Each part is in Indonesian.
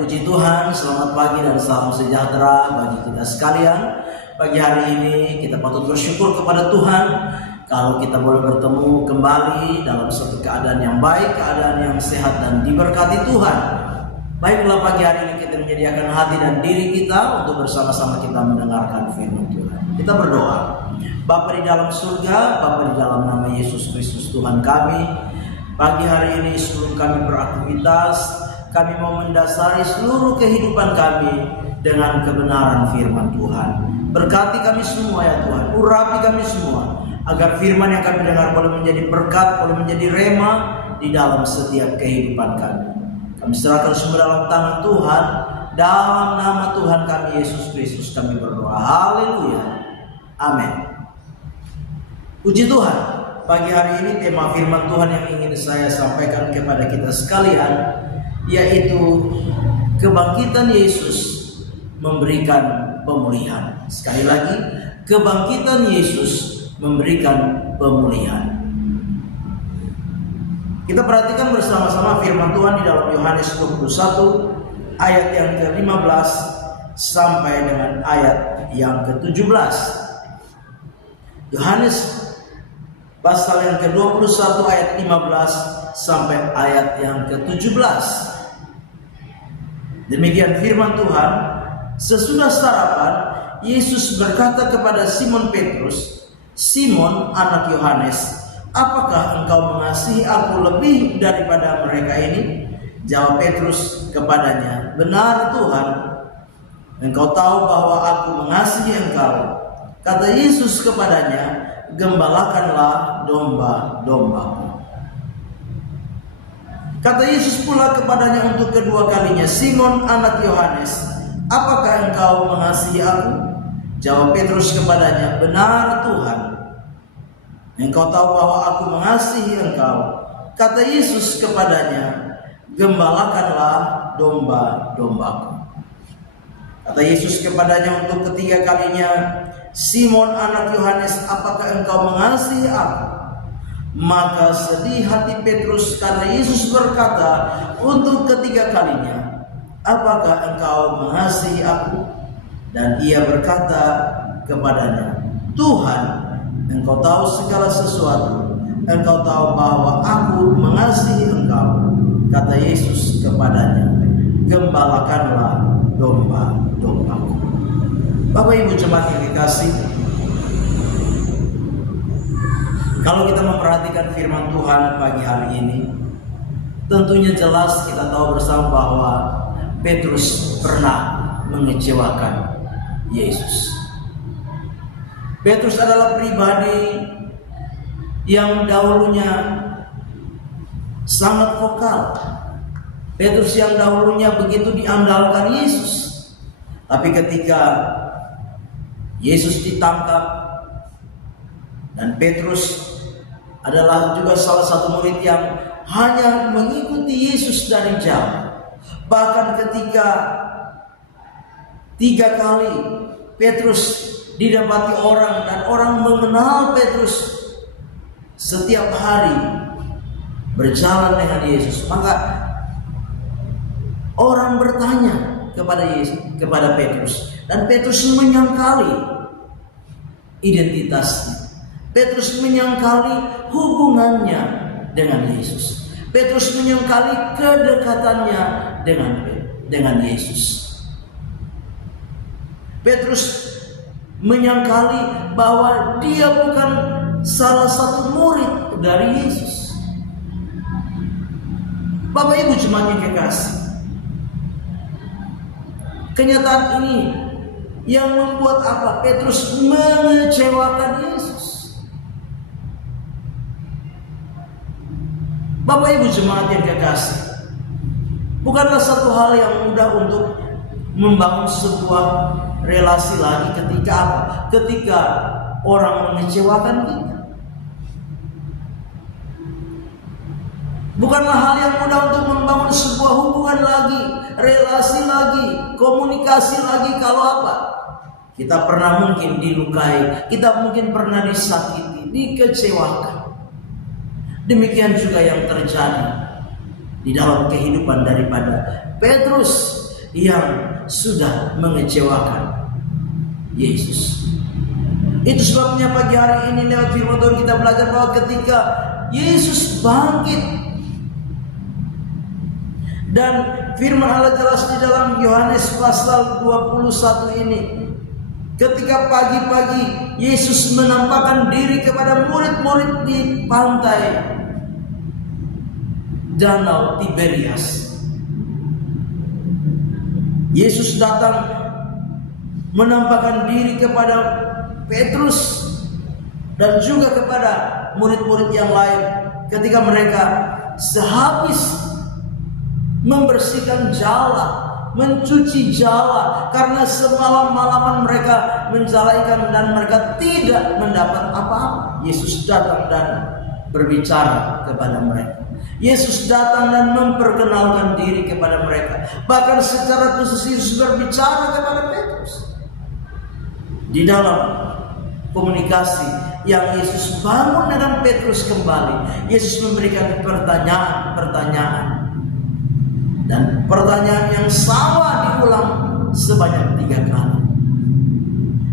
Puji Tuhan, selamat pagi dan salam sejahtera bagi kita sekalian. Pagi hari ini kita patut bersyukur kepada Tuhan kalau kita boleh bertemu kembali dalam suatu keadaan yang baik, keadaan yang sehat dan diberkati Tuhan. Baiklah, pagi hari ini kita menyediakan hati dan diri kita untuk bersama-sama kita mendengarkan firman Tuhan. Kita berdoa. Bapa di dalam surga, Bapa di dalam nama Yesus Kristus Tuhan kami, pagi hari ini sebelum kami beraktivitas, kami mau mendasari seluruh kehidupan kami dengan kebenaran firman Tuhan. Berkati kami semua ya Tuhan, urapi kami semua, agar firman yang kami dengar boleh menjadi berkat, boleh menjadi rema di dalam setiap kehidupan kami. Kami serahkan semua dalam tangan Tuhan, dalam nama Tuhan kami Yesus Kristus kami berdoa. Haleluya, amin. Puji Tuhan, pagi hari ini tema firman Tuhan yang ingin saya sampaikan kepada kita sekalian, yaitu kebangkitan Yesus memberikan pemulihan. Sekali lagi, kebangkitan Yesus memberikan pemulihan. Kita perhatikan bersama-sama firman Tuhan di dalam Yohanes 21 ayat yang ke-15 sampai dengan ayat yang ke-17. Yohanes pasal yang ke-21 ayat 15 sampai ayat yang ke-17. Demikian firman Tuhan. Sesudah sarapan, Yesus berkata kepada Simon Petrus, "Simon, anak Yohanes, apakah engkau mengasihi aku lebih daripada mereka ini?" Jawab Petrus kepadanya, "Benar Tuhan, engkau tahu bahwa aku mengasihi engkau." Kata Yesus kepadanya, "Gembalakanlah domba-dombaku." Kata Yesus pula kepadanya untuk kedua kalinya, "Simon, anak Yohanes, apakah engkau mengasihi aku?" Jawab Petrus kepadanya, "Benar Tuhan, engkau tahu bahwa aku mengasihi engkau." Kata Yesus kepadanya, "Gembalakanlah domba-dombaku." Kata Yesus kepadanya untuk ketiga kalinya, "Simon, anak Yohanes, apakah engkau mengasihi aku?" Maka sedih hati Petrus karena Yesus berkata untuk ketiga kalinya, "Apakah engkau mengasihi aku?" Dan ia berkata kepadanya, "Tuhan, engkau tahu segala sesuatu. Engkau tahu bahwa aku mengasihi engkau." Kata Yesus kepadanya, "Gembalakanlah domba-dombaku." Bapak Ibu jemaat yang dikasih, kalau kita memperhatikan firman Tuhan pagi hari ini, tentunya jelas kita tahu bersama bahwa Petrus pernah mengecewakan Yesus. Petrus adalah pribadi yang dahulunya sangat vokal. Petrus yang dahulunya begitu diandalkan Yesus. Tapi ketika Yesus ditangkap, dan Petrus adalah juga salah satu murid yang hanya mengikuti Yesus dari jauh. Bahkan ketika 3 kali Petrus didapati orang dan orang mengenal Petrus setiap hari berjalan dengan Yesus, maka orang bertanya kepada Petrus, dan Petrus menyangkali identitasnya. Petrus menyangkali hubungannya dengan Yesus. Petrus menyangkali kedekatannya dengan Yesus. Petrus menyangkali bahwa dia bukan salah satu murid dari Yesus. Bapak Ibu jemaat yang kekasih, kenyataan ini yang membuat apa? Petrus mengecewakan Yesus. Bapak Ibu jemaat yang kekasih, bukanlah satu hal yang mudah untuk membangun sebuah relasi lagi ketika apa? Ketika orang mengecewakan kita. Bukanlah hal yang mudah untuk membangun sebuah hubungan lagi, relasi lagi, komunikasi lagi kalau apa? Kita pernah mungkin dilukai, kita mungkin pernah disakiti, dikecewakan. Demikian juga yang terjadi di dalam kehidupan daripada Petrus. yang sudah mengecewakan Yesus. Itu sebabnya pagi hari ini lewat firman Tuhan kita belajar bahwa ketika Yesus bangkit, dan firman Allah jelas di dalam Yohanes pasal 21 ini, ketika pagi-pagi Yesus menampakkan diri kepada murid-murid di pantai Danau Tiberias. Yesus datang menampakkan diri kepada Petrus dan juga kepada murid-murid yang lain ketika mereka sehabis membersihkan jala, mencuci jala, karena semalam-malaman mereka menjalaikan dan mereka tidak mendapat apa-apa. Yesus datang dan berbicara kepada mereka. Yesus datang dan memperkenalkan diri kepada mereka. Bahkan secara khusus Yesus berbicara kepada Petrus. Di dalam komunikasi yang Yesus bangun dengan Petrus kembali, Yesus memberikan pertanyaan-pertanyaan. Dan pertanyaan yang sama diulang sebanyak 3 kali.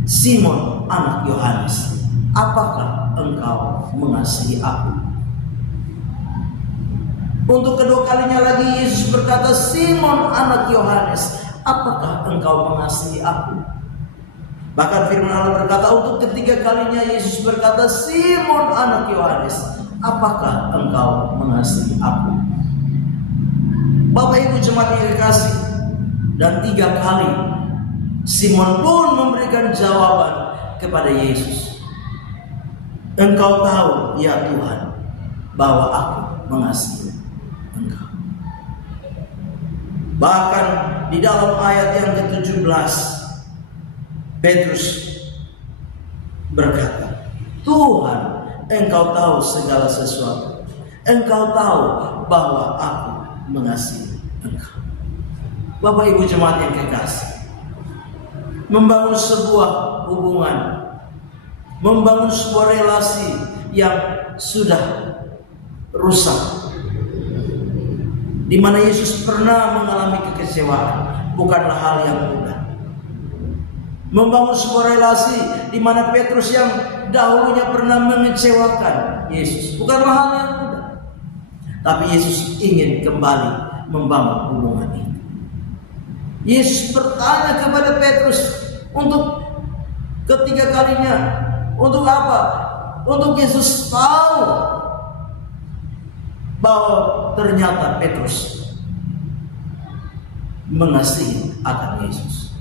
Simon, anak Yohanes, apakah engkau mengasihi aku? Untuk kedua kalinya lagi Yesus berkata, Simon, anak Yohanes, apakah engkau mengasihi aku? Bahkan firman Allah berkata, untuk ketiga kalinya Yesus berkata, Simon, anak Yohanes, apakah engkau mengasihi aku? Bapak Ibu jemaat yang dikasih, dan 3 kali Simon pun memberikan jawaban kepada Yesus. Engkau tahu ya Tuhan bahwa aku mengasihi engkau. Bahkan di dalam ayat yang ke-17 Petrus berkata, Tuhan, engkau tahu segala sesuatu. Engkau tahu bahwa aku mengasihi engkau. Bapak Ibu jemaat yang kekasih, membangun sebuah hubungan, membangun sebuah relasi yang sudah rusak, di mana Yesus pernah mengalami kekecewaan, bukanlah hal yang mudah. Membangun sebuah relasi di mana Petrus yang dahulunya pernah mengecewakan Yesus, bukanlah hal yang mudah. Tapi Yesus ingin kembali membangun hubungan ini. Yesus bertanya kepada Petrus untuk ketiga kalinya. Untuk apa? Untuk Yesus tahu bahwa ternyata Petrus mengasihi akan Yesus.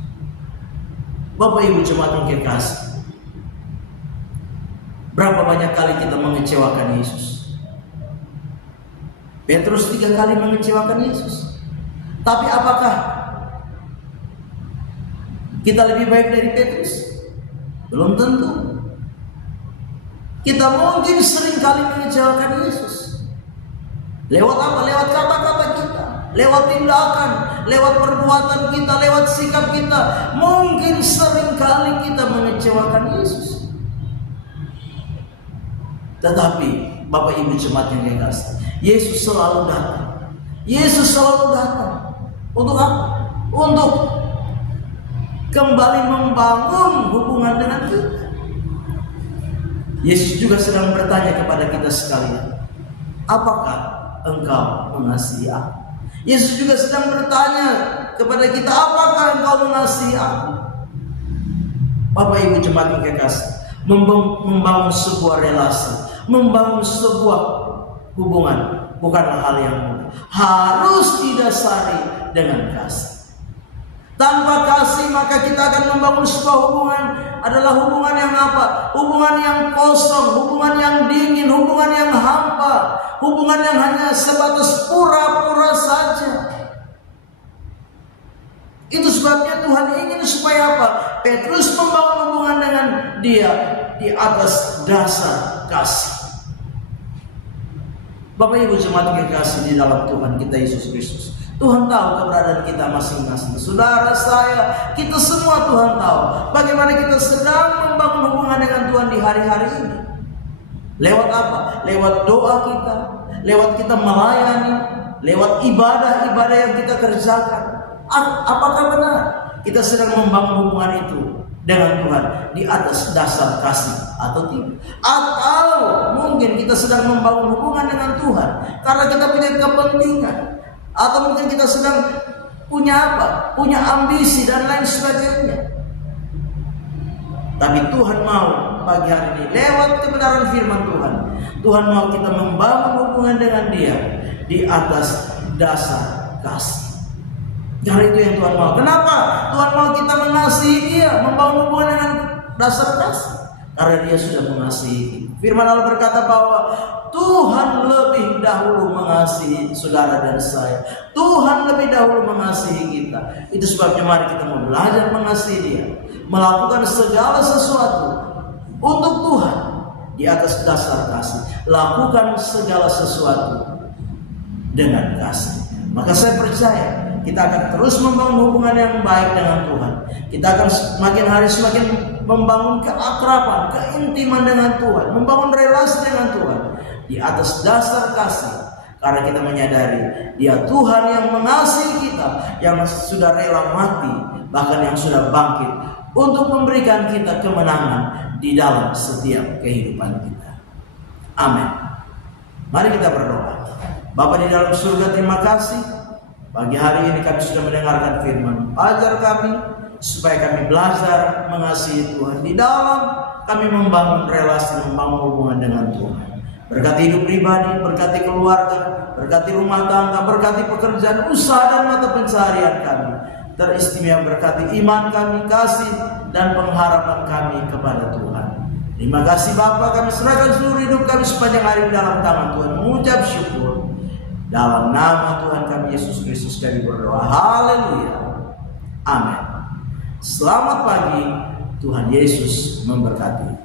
Bapak Ibu jemaat yang kekasih, berapa banyak kali kita mengecewakan Yesus? Petrus 3 kali mengecewakan Yesus. Tapi apakah kita lebih baik dari Petrus? Belum tentu. Kita mungkin sering kali mengecewakan Yesus. Lewat apa? Lewat kata-kata kita, lewat tindakan, lewat perbuatan kita, lewat sikap kita. Mungkin sering kali kita mengecewakan Yesus. Tetapi Bapak Ibu jemaat yang kekasih, Yesus selalu datang. Yesus selalu datang. Untuk apa? Untuk kembali membangun hubungan dengan kita. Yesus juga sedang bertanya kepada kita sekalian, apakah engkau mengasihi aku? Yesus juga sedang bertanya kepada kita, apakah engkau mengasihi aku? Bapak Ibu jemaat yang kekasih, membangun sebuah relasi, membangun sebuah hubungan bukanlah hal yang mudah. Harus didasari dengan kasih. Tanpa kasih maka kita akan membangun sebuah hubungan adalah hubungan yang apa? Hubungan yang kosong, hubungan yang dingin, hubungan yang hampa, hubungan yang hanya sebatas pura-pura saja. Itu sebabnya Tuhan ingin supaya apa? Petrus membangun hubungan dengan dia di atas dasar kasih. Bapak Ibu jemaat yang kasih di dalam Tuhan kita Yesus Kristus, Tuhan tahu keberadaan kita masing-masing. Saudara saya, kita semua Tuhan tahu bagaimana kita sedang membangun hubungan dengan Tuhan di hari-hari ini. Lewat apa? Lewat doa kita, lewat kita melayani, lewat ibadah-ibadah yang kita kerjakan. Apakah benar kita sedang membangun hubungan itu dengan Tuhan di atas dasar kasih atau tidak? Atau mungkin kita sedang membangun hubungan dengan Tuhan karena kita punya kepentingan, atau mungkin kita sedang punya apa? Punya ambisi dan lain sebagainya. Tapi Tuhan mau pagi hari ini lewat kebenaran firman Tuhan, Tuhan mau kita membangun hubungan dengan Dia di atas dasar kasih. Karena itu yang Tuhan mau. Kenapa? Tuhan mau kita mengasihi Dia, membangun hubungan dengan dasar kasih. Karena Dia sudah mengasihi kita. Firman Allah berkata bahwa Tuhan lebih dahulu mengasihi saudara dan saya. Tuhan lebih dahulu mengasihi kita. Itu sebabnya mari kita mau belajar mengasihi Dia, melakukan segala sesuatu untuk Tuhan di atas dasar kasih. Lakukan segala sesuatu dengan kasih. Maka saya percaya kita akan terus membangun hubungan yang baik dengan Tuhan. Kita akan semakin hari semakin membangun keakraban, keintiman dengan Tuhan, membangun relasi dengan Tuhan di atas dasar kasih. Karena kita menyadari Dia Tuhan yang mengasihi kita, yang sudah rela mati, bahkan yang sudah bangkit untuk memberikan kita kemenangan di dalam setiap kehidupan kita. Amin. Mari kita berdoa. Bapa di dalam surga, terima kasih pagi hari ini kami sudah mendengarkan firman. Ajar kami supaya kami belajar mengasihi Tuhan di dalam kami membangun relasi, membangun hubungan dengan Tuhan. Berkati hidup pribadi, berkati keluarga, berkati rumah tangga, berkati pekerjaan, usaha dan mata pencaharian kami. Teristimewa berkati iman kami, kasih dan pengharapan kami kepada Tuhan. Terima kasih Bapa, kami serahkan seluruh hidup kami sepanjang hari dalam tangan Tuhan. Mengucap syukur. Dalam nama Tuhan kami Yesus Kristus kami berdoa. Haleluya. Amin. Selamat pagi. Tuhan Yesus memberkati.